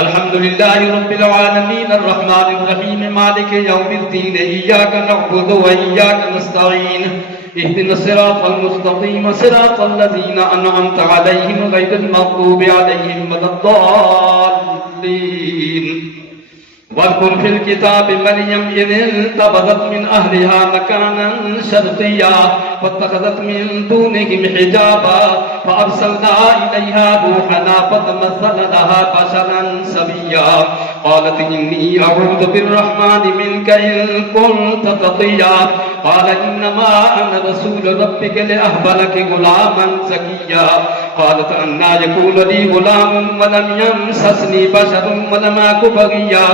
الحمد لله رب العالمين الرحمن الرحيم مالك يوم الدين إياك نعبد وإياك نستعين اهدنا الصراط المستقيم صراط الذين أنعمت عليهم غير المغضوب عليهم ولا الضالين واذكر في الكتاب مريم إذ انتبذت من أهلها مكانا شرقيا فاتخذت من دونهم حجابا فأرسلنا إليها روحنا فتمثل لها بشرا سويا قالت إني أعوذ بالرحمن منك إن كنت تقيا قال إنما أنا رسول ربك لأهب لك غلاما زكيا قالت أنى يكون لي غلام ولم يمسسني بشر ولم أك بغيا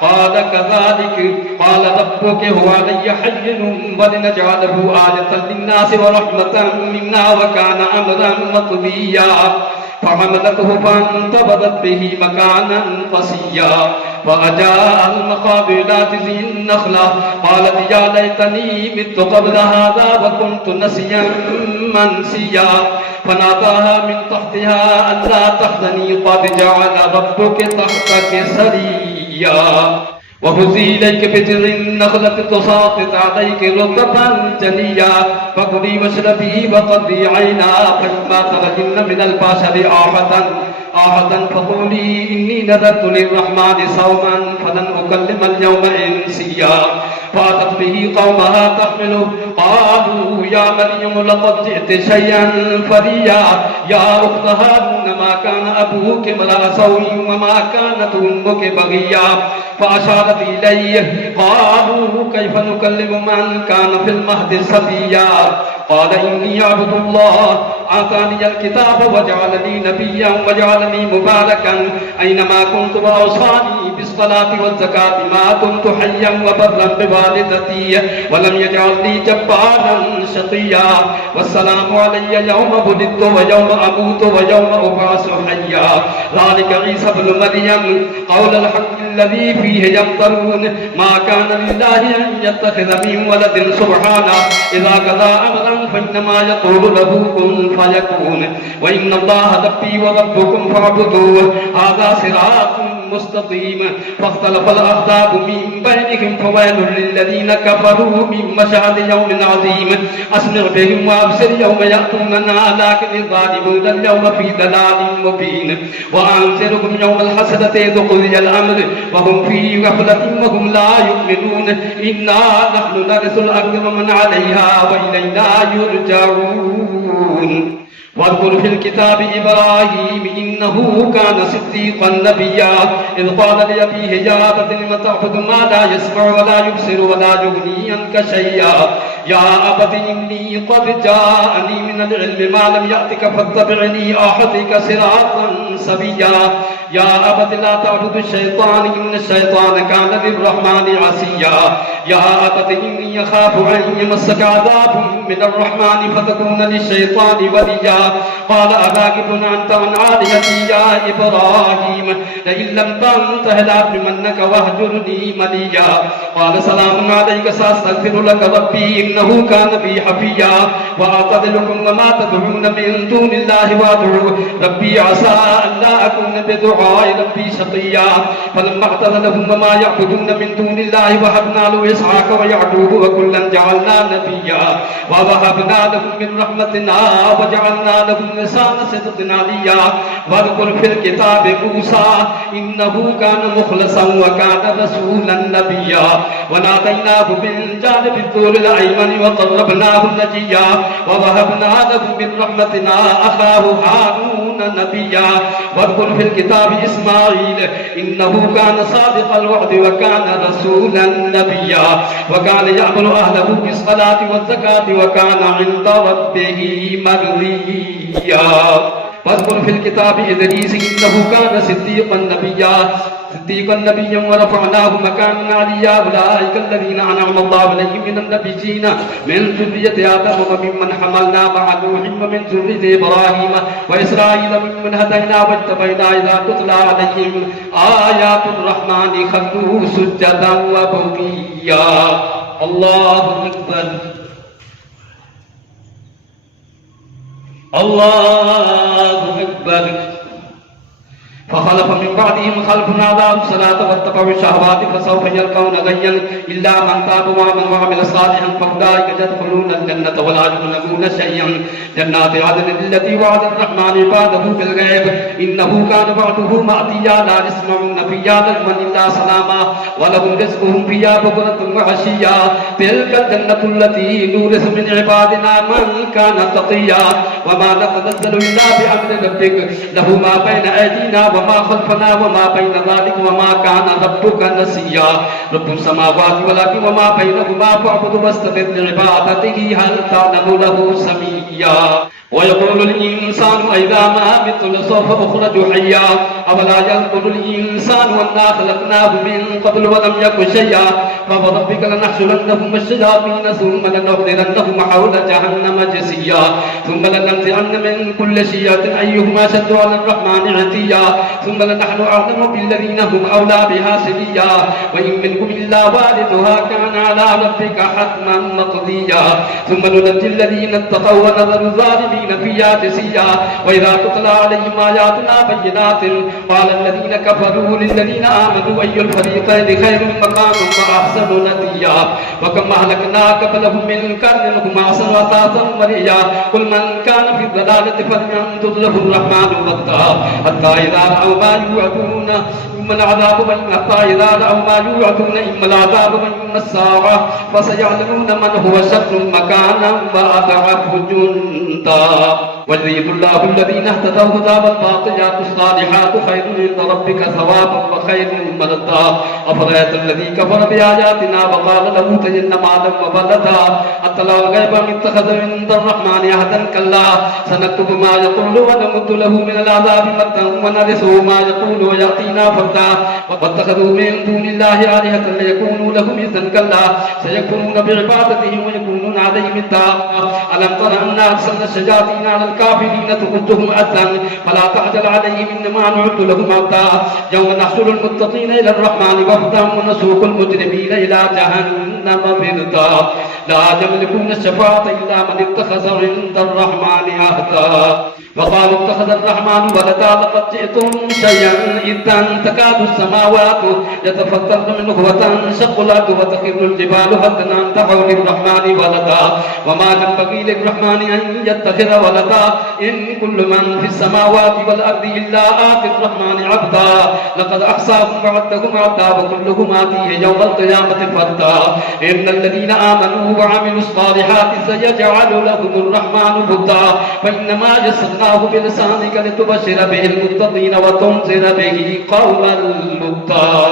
قال كذلك قال ربك هو علي حين ولنجعله آية للناس ورحمة منا وكان أمرا مقضيا فحملته فانتبذت به مكانا قصيا فأجاء المخاض إلى جذع النخلة قالت يا ليتني مت قبل هذا وكنت نسيا منسيا فناداها من تحتها ألا تحزني قد جعل ربك تحتك سريا وهزي إليك بجذع النخلة تساقط عليك رطبا جنيا فكلي واشربي وقضي عينا فإما ترين من البشر أحدا فقولي إني نذرت للرحمن صوما فلن أكلم اليوم إنسيا فأتت به قومها تحمله قالوا يا مريم لقد جئت شيئا فريا يا أخت هارون ما كان أبوك امرأ سوء وما كانت أمك بغيا فأشارت إليه قالوا كيف نكلم من كان في المهد صبيا قال إني عبد الله آتاني الكتاب وجعلني نبيا وجعلني مباركا أينما كنت وأوصاني بالصلاة والزكاة ما دمت حيا وبرا بوالدتي ولم يجعلني جبارا شقيا والسلام علي يوم ولدت ويوم أموت ويوم أبعث حيا ذلك عيسى ابن مريم قول الحق الذي فيه يمترون ما كان لله أن يتخذ من ولد سبحانه إذا قضى أمرا فإنما يقول له كن فيكون وإن الله ربي وربكم فاعبدوه هذا صراط مستقيم فاختلف الأحزاب من بينهم فويل للذين كفروا من مشهد يوم عظيم أسمع بهم وأبصر يوم يأتوننا لكن الظالمون اليوم في ضلال مبين وأنذرهم يوم الحسرة إذ قضي الأمر وهم في غفلة وهم لا يؤمنون إنا نحن نرث الأرض ومن عليها وإلينا يرجعون واذكر في الكتاب إبراهيم إنه كان صديقا نبيا إذ قال لأبيه يا أبت لم تعبد ما لا يسمع ولا يبصر ولا يغني عنك شيئا يا أبت إني قد جاءني من العلم ما لم يأتك فاتبعني أهدك صراطا سويا يا أبت لا تعبد الشيطان إن الشيطان كان للرحمن عصيا يا أبت إني أخاف أن يمسك عذاب من الرحمن فتكون للشيطان وليا قال أراغب أنت عن آلهتي يا إبراهيم لئن لم تنته لأرجمنك واهجرني مليا قال سلام عليك سأستغفر لك ربي إنه كان بي حفيا وأعتزلكم وما تدعون من دون الله وأدعو ربي عسى ألا أكون بدعاء ربي شقيا فلما اعتزلهم وما يعبدون من دون الله وهبنا له إسحاق ويعقوب وكلا جعلنا نبيا ووهبنا لهم من رحمتنا وجعلنا لهم لسان صدق عليا واذكر في الكتاب موسى إنه كان مخلصا وكان رسولا نبيا وناديناه من جانب الطور الأيمن وقربناه نجيا ووهبنا له من رحمتنا أخاه هارون نبيا واذكر في الكتاب إسماعيل إنه كان صادق الوعد وكان رسولا نبيا وكان يأمر أهله بالصلاة والزكاة وكان عند ربه مرضيا واذكر في الكتاب إدريس إنه كان صديقا نبيا ورفعناه مكانا عليا أولئك الذين أنعم الله عليهم من النبيين من ذرية آدم وممن حملنا مع نوح ومن ذرية إبراهيم وإسرائيل ممن هدينا واجتبينا إذا تتلى عليهم آيات الرحمن خروا سجدا وبكيا الله أكبر الله أكبر فخلف من بعدهم خلف أضاعوا الصلاة واتبعوا الشهوات فسوف يلقون غيا إلا من تاب وآمن وعمل صالحا فأولئك يدخلون الجنة ولا يظلمون شيئا جنات عدن التي وعد الرحمن عباده بالغيب إنه كان وعده مأتيا لا يسمعون فيها لغوا إلا سلاما ولهم رزقهم فيها بكرة وعشيا تلك الجنة التي نورث من عبادنا من كان تقيا وما نتنزل إلا بأمر ربك له ما بين أيدينا وما خلفنا وما بين ذلك وما كان ربك نسيا رب السماوات والأرض وما بينهما فاعبد واستغفر لعبادته هل تعلم له سميا ويقول الإنسان إذا ما مت لسوف أخرج حيا أولا ينظر الإنسان أنا خلقناه من قبل ولم يك شيئا فوربك لنحشرنهم الشياطين ثم لنحضرنهم حول جهنم جثيا ثم لننزعن من كل شيعة أيهما أشد على الرحمن عتيا ثم لنحن أعلم بالذين هم أولى بها سبيا وإن منكم إلا واردها كان على ربك حتما مقضيا ثم ننجي الذين اتقوا ونذر الظالمين فيها جثيا وإذا تتلى عليهم آياتنا بينات قال الذين كفروا للذين آمنوا أي الفريقين خير مقاما وأحسن نديا وكم أهلكنا قبلهم من قرن هم أحسن أثاثا ورئيا قل من كان في الضلالة فليمدد له الرحمن مدا حتى إذا رأوا ما يوعدون إما العذاب إما العذاب من الساعة فسيعلمون من هو شر مكانا وأضعف جندا ويزيد الله الذين اهتدوا هدى والباقيات الصالحات خير عند ربك ثوابا وخير مردا أفرأيت الذي كفر بآياتنا وقال لأوتين مالا وولدا أطلع الغيب أم اتخذ عند الرحمن عهدا كلا سنكتب ما يقول ونمد له من العذاب مدا ونرثه ما يقول ويأتينا فردا واتخذوا من دون الله آلهة ليكونوا لهم إذا كلا سيكفرون بعبادتهم ويكونون عليهم الداء ألم تر أنا أرسلنا الشياطين على الكافرين تؤدهم أذى فلا تعجل عليهم إنما نعد لهم عدا يوم نحشر المتقين إلى الرحمن وفدا ونسوق المجرمين إلى جهنم وردا لا يملكون الشفاعة إلا من اتخذ عند الرحمن عهدا وقالوا اتخذ الرحمن ولدا لقد جئتم شيئا إذا تكاد السماوات يتفطرن منه وتنشق الأرض وتخر الجبال هدا أن دعوا للرحمن ولدا وما ينبغي للرحمن أن يتخذ ولدا إن كل من في السماوات والأرض إلا آتي الرحمن عبدا لقد أحصاهم وعدهم عدا وكلهم آتيه يوم القيامة فردا إن الذين آمنوا وعملوا الصالحات سيجعل لهم الرحمن ودا فإنما يسرناه بلسانك لتبشر به المتقين وتنذر به قوما لدا